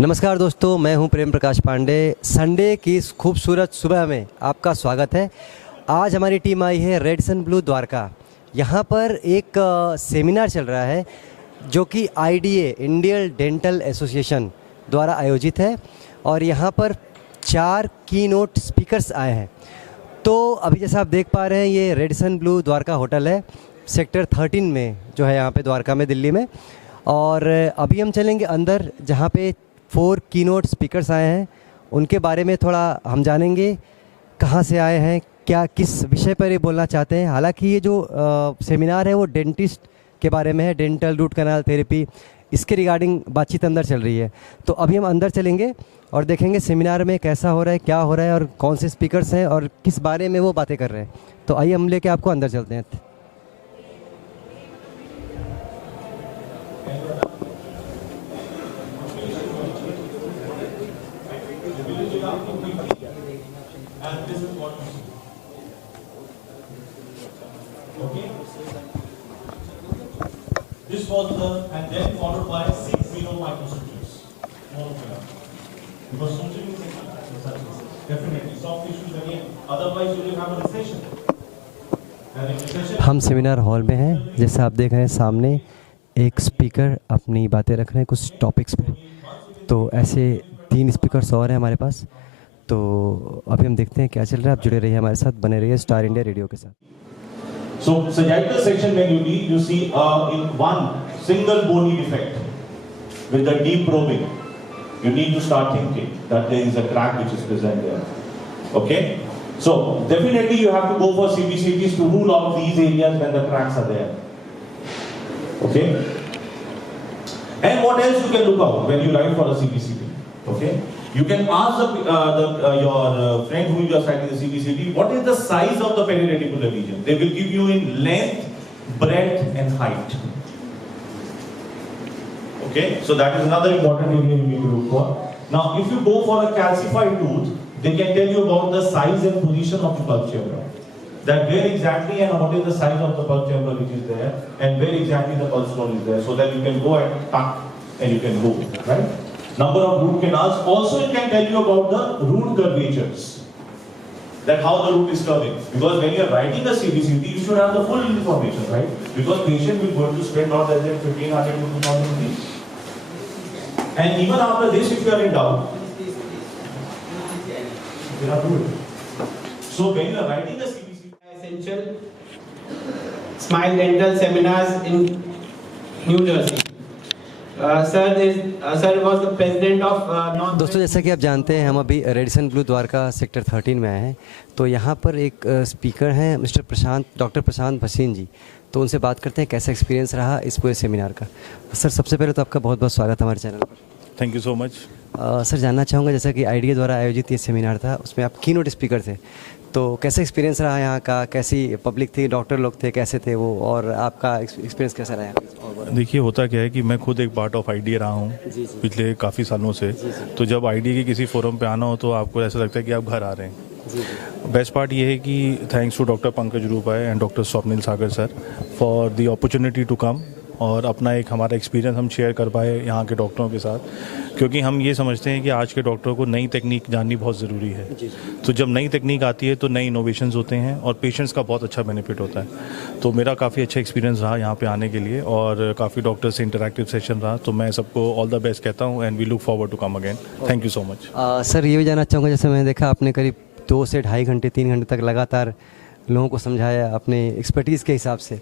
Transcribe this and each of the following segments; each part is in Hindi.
नमस्कार दोस्तों, मैं हूं प्रेम प्रकाश पांडे। संडे की इस खूबसूरत सुबह में आपका स्वागत है। आज हमारी टीम आई है रेड सन ब्लू द्वारका। यहां पर एक सेमिनार चल रहा है जो कि आईडीए इंडियन डेंटल एसोसिएशन द्वारा आयोजित है और यहां पर 4 कीनोट स्पीकर्स आए हैं। तो अभी जैसा आप देख पा रहे हैं, ये Radisson Blu Dwarka hotel है सेक्टर 13 में, जो है यहाँ पे द्वारका में, दिल्ली में। और अभी हम चलेंगे अंदर जहाँ पे 4 कीनोट स्पीकर्स आए हैं। उनके बारे में थोड़ा हम जानेंगे, कहाँ से आए हैं, क्या किस विषय पर ये बोलना चाहते हैं। हालांकि ये जो सेमिनार है वो डेंटिस्ट के बारे में है, डेंटल रूट कैनाल थेरेपी, इसके रिगार्डिंग बातचीत अंदर चल रही है। तो अभी हम अंदर चलेंगे और देखेंगे सेमिनार में कैसा हो रहा है, क्या हो रहा है और कौन से स्पीकर्स हैं और किस बारे में वो बातें कर रहे हैं। तो आइए हम लेके आपको अंदर चलते हैं। This was and then followed by 60 microsuturing. Because suturing is definitely soft tissues again. Otherwise, you will have a recession. हम सेमिनार हॉल में हैं। जैसा आप देख रहे हैं, सामने एक स्पीकर अपनी बातें रख रहे हैं कुछ टॉपिक्स पे। तो ऐसे 3 स्पीकर्स और हैं हमारे पास। तो अभी हम देखते हैं क्या चल रहा है। आप जुड़े रहिए हमारे साथ, बने रहिए स्टार इंडिया रेडियो के साथ। So sagittal section when you see in one single bony defect with the deep probing, you need to start thinking that there is a crack which is present there. Okay? So definitely you have to go for CBCTs to rule out these areas when the cracks are there. Okay? And what else you can look out when you write for a CBCT? Okay? You can ask your friend who you are citing the CBCT, what is the size of the periradicular region? They will give you in length, breadth and height. Okay, so that is another important area you need to look for. Now, if you go for a calcified tooth, they can tell you about the size and position of the pulp chamber. That where exactly and what is the size of the pulp chamber which is there, and where exactly the pulse zone is there, so that you can go and tuck and you can go, right? Number of root canals. Also, it can tell you about the root curvatures. That how the root is curving. Because when you are writing a CBCT, you should have the full information, right? Because patient will going to spend not less than 1500 to 2000 rupees. And even after this, if you are in doubt, you have to do it. So when you are writing a CBCT, essential Smile Dental seminars in New Jersey. Sir was the president of दोस्तों, जैसा कि आप जानते हैं, हम अभी Radisson Blu Dwarka sector 13 में आए हैं। तो यहाँ पर एक स्पीकर हैं मिस्टर प्रशांत, डॉक्टर प्रशांत भसीन जी। तो उनसे बात करते हैं कैसा एक्सपीरियंस रहा इस पूरे सेमिनार का। सर, सबसे पहले तो आपका बहुत बहुत स्वागत हमारे चैनल पर। Thank you so much. Sir, जानना चाहूँगा, जैसा कि आईडीए द्वारा आयोजित ये सेमिनार था, उसमें आप कीनोट स्पीकर थे, तो कैसा एक्सपीरियंस रहा यहाँ का? कैसी पब्लिक थी, डॉक्टर लोग थे, कैसे थे वो, और आपका एक्सपीरियंस कैसा रहा? देखिए, होता क्या है कि मैं खुद एक पार्ट ऑफ आईडीए रहा हूँ पिछले काफ़ी सालों से। तो जब आईडीए के किसी फोरम पे आना हो तो आपको ऐसा लगता है कि आप घर आ रहे हैं। बेस्ट पार्ट ये है कि thanks to doctor Pankaj Rupay and doctor Swapnil Sagar sir for the opportunity to come, और अपना एक हमारा एक्सपीरियंस हम शेयर कर पाए यहाँ के डॉक्टरों के साथ। क्योंकि हम ये समझते हैं कि आज के डॉक्टरों को नई टेक्निक जाननी बहुत ज़रूरी है। तो जब नई टेक्निक आती है तो नए इनोवेशंस होते हैं और पेशेंट्स का बहुत अच्छा बेनिफिट होता है। तो मेरा काफ़ी अच्छा एक्सपीरियंस रहा यहाँ पे आने के लिए, और काफ़ी डॉक्टर से इंटरैक्टिव सेशन रहा। तो मैं सबको ऑल द बेस्ट कहता हूँ and we look forward to come again. Thank you so much. Sir, ये भी जानना चाहूँगा, जैसे मैंने देखा आपने करीब 2 से ढाई घंटे 3 घंटे तक लगातार लोगों को समझाया अपने एक्सपर्टीज़ के हिसाब से।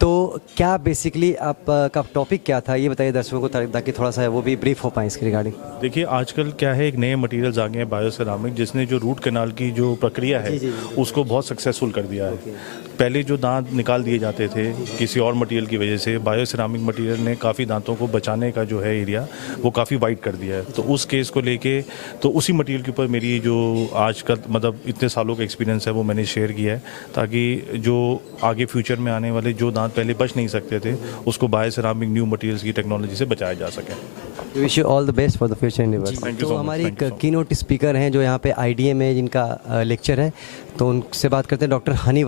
तो क्या बेसिकली आपका टॉपिक क्या था, ये बताइए दर्शकों को, ताकि थोड़ा सा वो भी ब्रीफ हो पाए इसके रिगार्डिंग। देखिए, आजकल क्या है, एक नए मटेरियल्स आ गए हैं बायोसेरामिक, जिसने जो रूट कैनाल की जो प्रक्रिया है उसको बहुत सक्सेसफुल कर दिया है। पहले जो दांत निकाल दिए जाते थे किसी और मटेरियल की वजह से, बायोसेरामिक मटेरियल ने काफ़ी दांतों को बचाने का जो है एरिया वो काफ़ी वाइड कर दिया है। तो उस केस को लेके तो उसी मटेरियल के ऊपर मेरी जो आज का मतलब इतने सालों का एक्सपीरियंस है वो मैंने शेयर किया है, ताकि जो आगे फ्यूचर में आने वाले जो दांत पहले बच नहीं सकते थे उसको बायोसेरामिक न्यू मटेरियल्स की टेक्नोलॉजी से बचाया जा सके। Wish you all the best for the future endeavours. तो हमारी एक कीनोट स्पीकर हैं जो यहाँ पे आईडीए में जिनका लेक्चर है, तो उनसे बात करते हैं। डॉक्टर हनी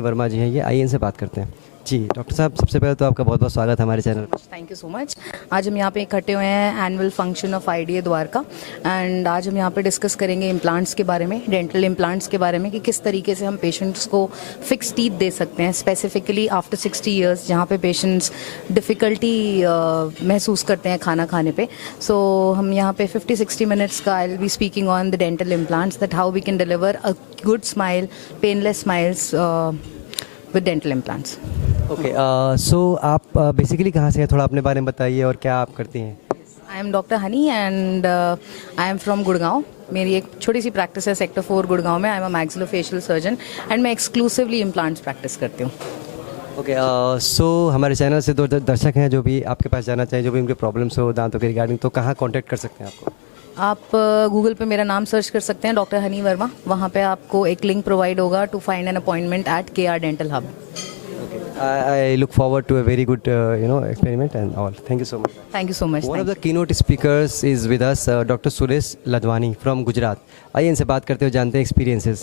वर्मा जी हैं ये, आइए इनसे बात करते हैं। जी डॉक्टर साहब, सबसे पहले तो आपका बहुत बहुत स्वागत है हमारे चैनल पर। Thank you so much. आज हम यहाँ पे इकट्ठे हुए हैं annual function of IDA Dwarka, and आज हम यहाँ पे डिस्कस करेंगे इम्प्लांट्स के बारे में, डेंटल इम्प्लांट्स के बारे में, कि किस तरीके से हम पेशेंट्स को फिक्स टीथ दे सकते हैं, स्पेसिफिकली आफ्टर 60 ईयर्स, जहाँ पे पेशेंट्स डिफ़िकल्टी महसूस करते हैं खाना खाने पे। सो हम यहाँ पे 50-60 मिनट्स का I will be speaking on the dental implants, that how we can deliver a good smile, painless smiles with dental implants. Okay, so आप बेसिकली कहाँ से हैं, थोड़ा अपने बारे में बताइए और क्या आप करती हैं। I am doctor honey and I am from Gurgaon. मेरी एक छोटी सी प्रैक्टिस है सेक्टर 4 गुड़गांव में। I am a maxillofacial surgeon and मैं एक्सक्लूसिवली इम्प्लांट्स प्रैक्टिस करती हूँ। ओके, सो हमारे चैनल से 2 दर्शक हैं जो भी आपके पास जाना चाहें, जो भी उनके प्रॉब्लम्स हो दांतों के रिगार्डिंग, तो कहाँ कांटेक्ट कर सकते हैं आपको। आप गूगल पे मेरा नाम सर्च कर सकते हैं, डॉक्टर हनी वर्मा। वहाँ पे आपको एक लिंक प्रोवाइड होगा to find an appointment at KR dental hub. I look forward to a very good experiment and all. Thank you so much. Thank you so much. One of the keynote speakers is with us, Dr. Suresh Ladwani from Gujarat. आइए इनसे बात करते हुए जानते हैं एक्सपीरियंसेस।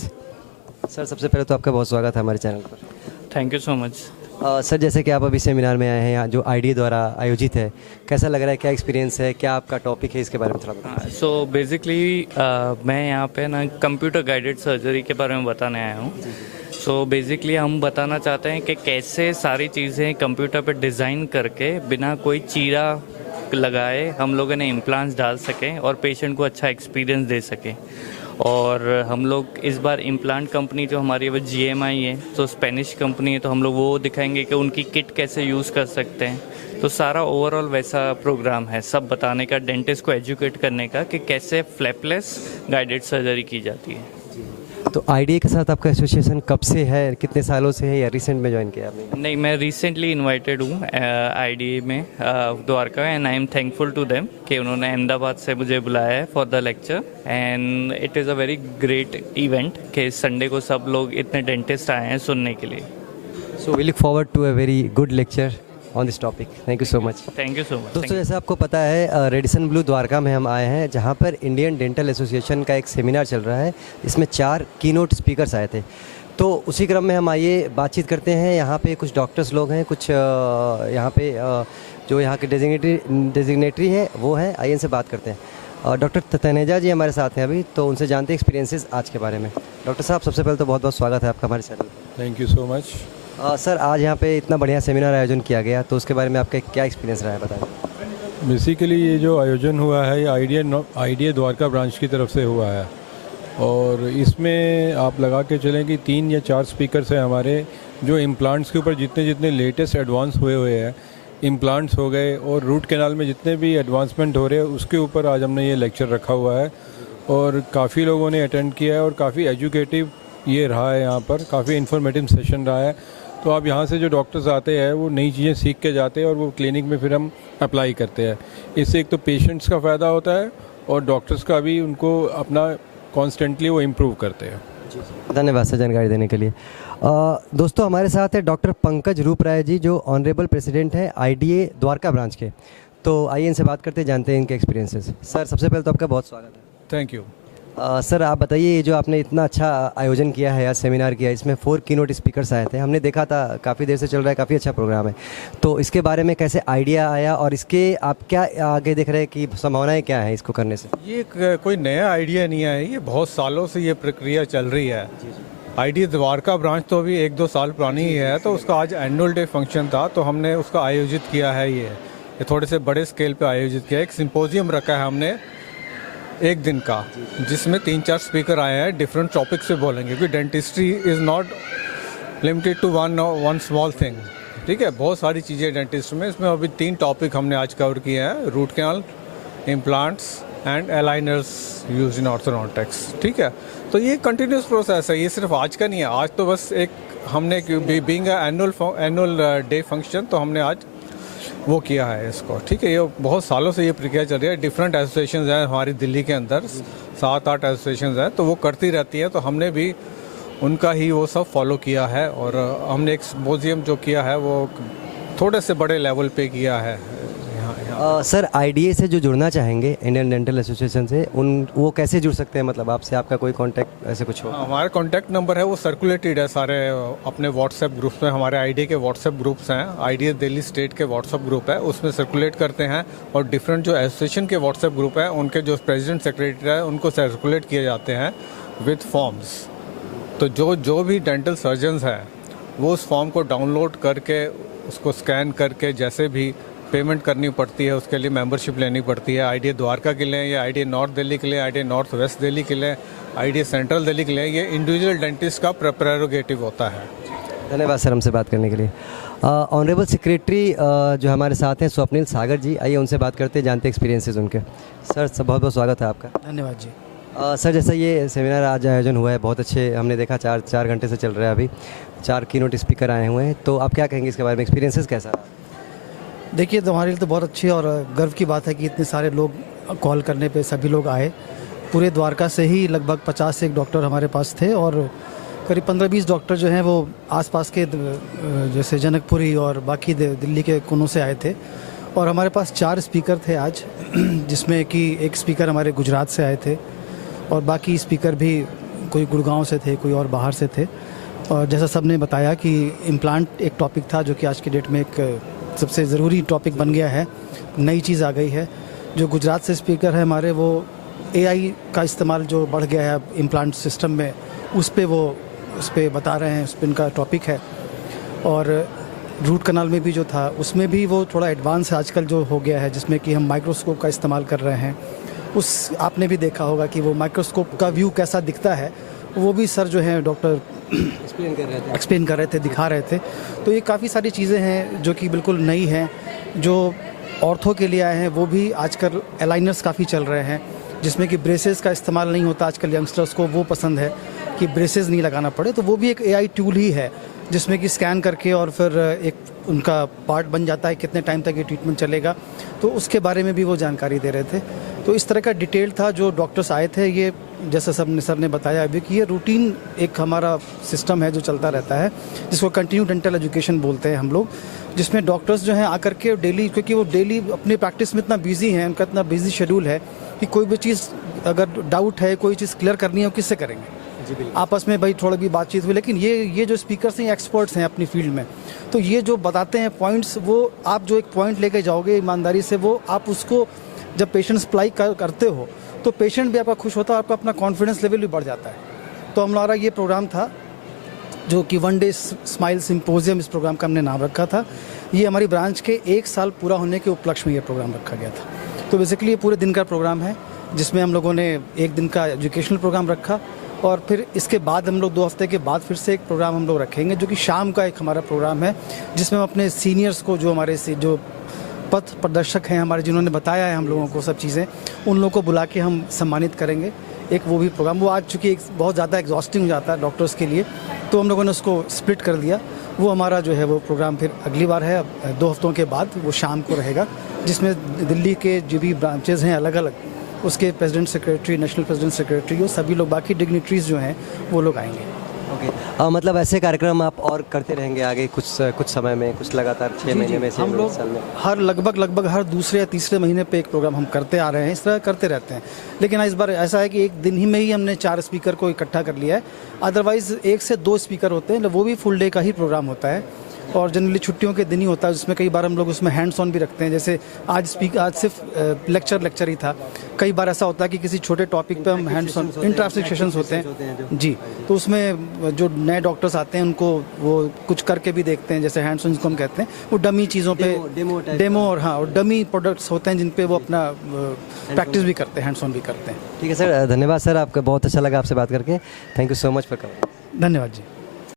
सर, सबसे पहले तो आपका बहुत स्वागत है हमारे चैनल पर। Thank you so much. Sir, जैसे कि आप अभी सेमिनार में आए हैं यहाँ जो आईडीए द्वारा आयोजित है, कैसा लग रहा है, क्या एक्सपीरियंस है, क्या आपका टॉपिक है, इसके बारे में थोड़ा बताएं। सो बेसिकली मैं यहाँ पे ना कंप्यूटर गाइडेड सर्जरी के बारे में बताने आया हूँ। सो बेसिकली हम बताना चाहते हैं कि कैसे सारी चीज़ें कंप्यूटर पे डिज़ाइन करके बिना कोई चीरा लगाए हम लोगों ने इम्प्लांट्स डाल सकें और पेशेंट को अच्छा एक्सपीरियंस दे सकें। और हम लोग इस बार इम्प्लांट कंपनी जो हमारी वो GMI है, तो स्पेनिश कंपनी है, तो हम लोग वो दिखाएंगे कि उनकी किट कैसे यूज़ कर सकते हैं। तो सारा ओवरऑल वैसा प्रोग्राम है, सब बताने का, डेंटिस्ट को एजुकेट करने का कि कैसे फ्लैपलेस गाइडेड सर्जरी की जाती है। तो आईडीए के साथ आपका एसोसिएशन कब से है, कितने सालों से है, या रिसेंट में ज्वाइन किया आपने। नहीं, मैं रिसेंटली इनवाइटेड हूँ IDA में Dwarka, and I am thankful to them कि उन्होंने अहमदाबाद से मुझे बुलाया है for the lecture. And it is a very great event कि संडे को सब लोग इतने डेंटिस्ट आए हैं सुनने के लिए। So we look forward to a very good lecture on this topic. Thank you so much. Thank you so much. दोस्तों, जैसे आपको पता है, रेडिसन ब्लू द्वारका में हम आए हैं, जहां पर इंडियन डेंटल एसोसिएशन का एक सेमिनार चल रहा है। इसमें 4 कीनोट स्पीकर्स आए थे, तो उसी क्रम में हम आइए बातचीत करते हैं। यहाँ पे कुछ डॉक्टर्स लोग हैं, कुछ यहाँ पे जो यहाँ के डेजिग्नेटरी है वो हैं। आइए इनसे बात करते हैं। डॉक्टर तनेजा जी हमारे साथ हैं अभी, तो उनसे जानते हैं एक्सपीरियंसेस आज के बारे में। डॉक्टर साहब, सबसे पहले तो बहुत बहुत स्वागत है आपका हमारे channel. Thank you so much. Sir, आज यहाँ पे इतना बढ़िया सेमिनार आयोजन किया गया, तो उसके बारे में आपका क्या एक्सपीरियंस रहा है, बताएं। बेसिकली ये जो आयोजन हुआ है ये आईडीए द्वारका ब्रांच की तरफ से हुआ है, और इसमें आप लगा के चलें कि 3 या 4 स्पीकर्स हैं हमारे, जो इम्प्लांट्स के ऊपर जितने जितने लेटेस्ट एडवांस हुए हैं, इम्प्लांट्स हो गए और रूट कैनाल में जितने भी एडवांसमेंट हो रहे हैं, उसके ऊपर आज हमने ये लेक्चर रखा हुआ है। और काफ़ी लोगों ने अटेंड किया है और काफ़ी एजुकेटिव ये रहा है, यहाँ पर काफ़ी इन्फॉर्मेटिव सेशन रहा है। तो अब यहाँ से जो डॉक्टर्स आते हैं वो नई चीज़ें सीख के जाते हैं और वो क्लिनिक में फिर हम अप्लाई करते हैं। इससे एक तो पेशेंट्स का फ़ायदा होता है और डॉक्टर्स का भी, उनको अपना कॉन्स्टेंटली वो इम्प्रूव करते हैं। धन्यवाद सर जानकारी देने के लिए। दोस्तों, हमारे साथ है डॉक्टर पंकज रूप राय जी, जो ऑनरेबल प्रेसिडेंट है आईडीए द्वारका ब्रांच के। तो आइए इनसे बात करते जानते हैं इनके एक्सपीरियंसेस। सर, सबसे पहले तो आपका बहुत स्वागत है। Thank you. सर, आप बताइए, ये जो आपने इतना अच्छा आयोजन किया है, आज सेमिनार किया, इसमें 4 कीनोट स्पीकर्स आए थे, हमने देखा था, काफ़ी देर से चल रहा है, काफ़ी अच्छा प्रोग्राम है। तो इसके बारे में कैसे आइडिया आया और इसके आप क्या आगे देख रहे हैं कि संभावनाएं क्या हैं इसको करने से। ये कोई नया आइडिया नहीं है, ये बहुत सालों से ये प्रक्रिया चल रही है। आईडीए द्वारका ब्रांच तो अभी 1-2 साल पुरानी ही है, तो उसका आज एनुअल डे फंक्शन था, तो हमने उसका आयोजित किया है। ये थोड़े से बड़े स्केल पे आयोजित किया है। एक सिंपोजियम रखा है हमने 1 दिन का, जिसमें 3-4 स्पीकर आए हैं, डिफरेंट टॉपिक से बोलेंगे, क्योंकि dentistry is not limited to one small thing. ठीक है, बहुत सारी चीज़ें डेंटिस्ट में। इसमें अभी 3 टॉपिक हमने आज कवर किए हैं: root canal, implants and aligners use in orthodontics. ठीक है, तो ये कंटिन्यूस प्रोसेस है, ये सिर्फ आज का नहीं है। आज तो बस एक हमने बीइंग एनुअल डे फंक्शन, तो हमने आज वो किया है इसको। ठीक है, ये बहुत सालों से ये प्रक्रिया चल रही है। डिफरेंट एसोसिएशंस हैं हमारी दिल्ली के अंदर, 7-8 एसोसिएशंस हैं, तो वो करती रहती है, तो हमने भी उनका ही वो सब फॉलो किया है। और हमने एक सिम्पोजियम जो किया है वो थोड़े से बड़े लेवल पे किया है यहाँ सर आईडीए से जो जुड़ना चाहेंगे इंडियन डेंटल एसोसिएशन से वो कैसे जुड़ सकते हैं, मतलब आपसे आपका कोई कांटेक्ट ऐसे कुछ हो? हमारा कॉन्टैक्ट नंबर है, वो सर्कुलेटेड है सारे अपने व्हाट्सएप ग्रुप्स में। हमारे आईडीए के व्हाट्सएप ग्रुप्स हैं, आईडीए दिल्ली स्टेट के व्हाट्सएप ग्रुप है, उसमें सर्कुलेट करते हैं। और डिफरेंट जो एसोसिएशन के व्हाट्सएप ग्रुप है, उनके जो प्रेसिडेंट सेक्रेटरी है उनको सर्कुलेट किए जाते हैं विथ फॉर्म्स। तो जो भी डेंटल सर्जन्स हैं वो उस फॉर्म को डाउनलोड करके उसको स्कैन करके जैसे भी पेमेंट करनी पड़ती है उसके लिए मेंबरशिप लेनी पड़ती है। आईडीए द्वारका के लिए या आईडीए नॉर्थ दिल्ली के लिए, आईडीए नॉर्थ वेस्ट दिल्ली के लिए, आईडीए सेंट्रल दिल्ली के लिए, ये इंडिविजुअल डेंटिस्ट का प्रेरोगेटिव होता है। धन्यवाद सर हमसे बात करने के लिए। ऑनरेबल सेक्रेटरी जो हमारे साथ हैं स्वप्निल सागर जी, आइए उनसे बात करते हैं, जानते एक्सपीरियंसेस उनके। सर बहुत बहुत स्वागत है आपका। धन्यवाद जी। सर जैसा ये सेमिनार आज आयोजन हुआ है बहुत अच्छे, हमने देखा 4 घंटे से चल रहा है, अभी 4 कीनोट स्पीकर आए हुए हैं, तो आप क्या कहेंगे इसके बारे में, एक्सपीरियंसेस कैसा? देखिए तो हमारे लिए तो बहुत अच्छी और गर्व की बात है कि इतने सारे लोग कॉल करने पे सभी लोग आए। पूरे द्वारका से ही लगभग 50 से एक डॉक्टर हमारे पास थे और करीब 15-20 डॉक्टर जो हैं वो आसपास के जैसे जनकपुरी और बाकी दिल्ली के कोनों से आए थे। और हमारे पास 4 स्पीकर थे आज, जिसमें कि एक स्पीकर हमारे गुजरात से आए थे और बाकी स्पीकर भी कोई गुड़गांव से थे, कोई और बाहर से थे। और जैसा सब ने बताया कि इम्प्लांट एक टॉपिक था जो कि आज की डेट में एक सबसे ज़रूरी टॉपिक बन गया है, नई चीज़ आ गई है। जो गुजरात से स्पीकर है हमारे, वो एआई का इस्तेमाल जो बढ़ गया है इम्प्लांट सिस्टम में, उस पे बता रहे हैं, उस पर इनका टॉपिक है। और रूट कनाल में भी जो था उसमें भी वो थोड़ा एडवांस आजकल जो हो गया है, जिसमें कि हम माइक्रोस्कोप का इस्तेमाल कर रहे हैं। उस आपने भी देखा होगा कि वो माइक्रोस्कोप का व्यू कैसा दिखता है, वो भी सर जो हैं डॉक्टर एक्सप्लेन कर रहे थे, दिखा रहे थे। तो ये काफ़ी सारी चीज़ें हैं जो कि बिल्कुल नई हैं। जो ऑर्थो के लिए आए हैं वो भी आजकल अलाइनर्स काफ़ी चल रहे हैं, जिसमें कि ब्रेसेस का इस्तेमाल नहीं होता आजकल, यंगस्टर्स को वो पसंद है कि ब्रेसेस नहीं लगाना पड़े। तो वो भी एक एआई टूल ही है जिसमें कि स्कैन करके और फिर एक उनका पार्ट बन जाता है कितने टाइम तक ये ट्रीटमेंट चलेगा, तो उसके बारे में भी वो जानकारी दे रहे थे। तो इस तरह का डिटेल था जो डॉक्टर्स आए थे। ये जैसा सर ने बताया अभी कि ये रूटीन एक हमारा सिस्टम है जो चलता रहता है, जिसको कंटिन्यू डेंटल एजुकेशन बोलते हैं हम लोग, जिसमें डॉक्टर्स जो हैं आकर के डेली, क्योंकि वो डेली अपनी प्रैक्टिस में इतना बिजी हैं, उनका इतना बिजी शेड्यूल है कि कोई भी चीज़ अगर डाउट है, कोई चीज़ क्लियर करनी है, वो किससे करेंगे? आपस में भाई थोड़ी भी बातचीत हुई। लेकिन ये जो स्पीकर्स हैं एक्सपर्ट्स हैं अपनी फील्ड में, तो ये जो बताते हैं पॉइंट्स, वो आप जो एक पॉइंट लेके जाओगे ईमानदारी से, वो आप उसको जब पेशेंट अप्लाई करते हो तो पेशेंट भी आपका खुश होता है, आपका अपना कॉन्फिडेंस लेवल भी बढ़ जाता है। तो हमारा ये प्रोग्राम था जो कि 1 डे स्माइल सिंपोजियम, इस प्रोग्राम का हमने नाम रखा था। ये हमारी ब्रांच के 1 साल पूरा होने के उपलक्ष्य में ये प्रोग्राम रखा गया था। तो बेसिकली ये पूरे दिन का प्रोग्राम है, जिसमें हम लोगों ने 1 दिन का एजुकेशनल प्रोग्राम रखा और फिर इसके बाद हम लोग 2 हफ्ते के बाद फिर से एक प्रोग्राम हम लोग रखेंगे, जो कि शाम का एक हमारा प्रोग्राम है, जिसमें हम अपने सीनियर्स को, जो हमारे जो पथ प्रदर्शक हैं हमारे, जिन्होंने बताया है हम लोगों को सब चीज़ें, उन लोगों को बुला के हम सम्मानित करेंगे। एक वो भी प्रोग्राम, वो आज चूँकि एक बहुत ज़्यादा एग्जॉस्टिंग हो जाता है डॉक्टर्स के लिए, तो हम लोगों ने उसको स्प्लिट कर दिया। वो हमारा जो है वो प्रोग्राम फिर अगली बार है, 2 हफ्तों के बाद वो शाम को रहेगा, जिसमें दिल्ली के जो भी ब्रांचेज हैं अलग अलग, उसके president secretary, national president secretary, वो सभी लोग, बाकी डिग्निटरीज जो हैं वो लोग आएंगे। ओके, मतलब ऐसे कार्यक्रम आप और करते रहेंगे आगे कुछ समय में, कुछ लगातार 6 महीने में, 6 हम लोग साल में? हर लगभग हर दूसरे या तीसरे महीने पे एक प्रोग्राम हम करते आ रहे हैं, इस तरह करते रहते हैं। लेकिन इस बार ऐसा है कि एक दिन ही में ही हमने 4 स्पीकर को इकट्ठा कर लिया है। अदरवाइज 1 से 2 स्पीकर होते हैं, वो भी फुल डे का ही प्रोग्राम होता है और जनरली छुट्टियों के दिन ही होता है, जिसमें कई बार हम लोग उसमें हैंड्स ऑन भी रखते हैं। जैसे आज सिर्फ लेक्चर ही था। कई बार ऐसा होता है कि किसी छोटे टॉपिक पे हम हैंड्स ऑन इंटरेक्टिव सेशंस होते हैं जी, तो उसमें जो नए डॉक्टर्स आते हैं उनको वो कुछ करके भी देखते हैं, जैसे हैंड्स ऑन जिसको हम कहते हैं, वो डमी चीज़ों पे डेमो और और डमी प्रोडक्ट्स होते हैं जिन पे वो अपना प्रैक्टिस भी करते हैं, हैंड्स ऑन भी करते हैं। ठीक है सर, धन्यवाद सर, आपका बहुत अच्छा लगा आपसे बात करके। Thank you so much for coming. धन्यवाद जी।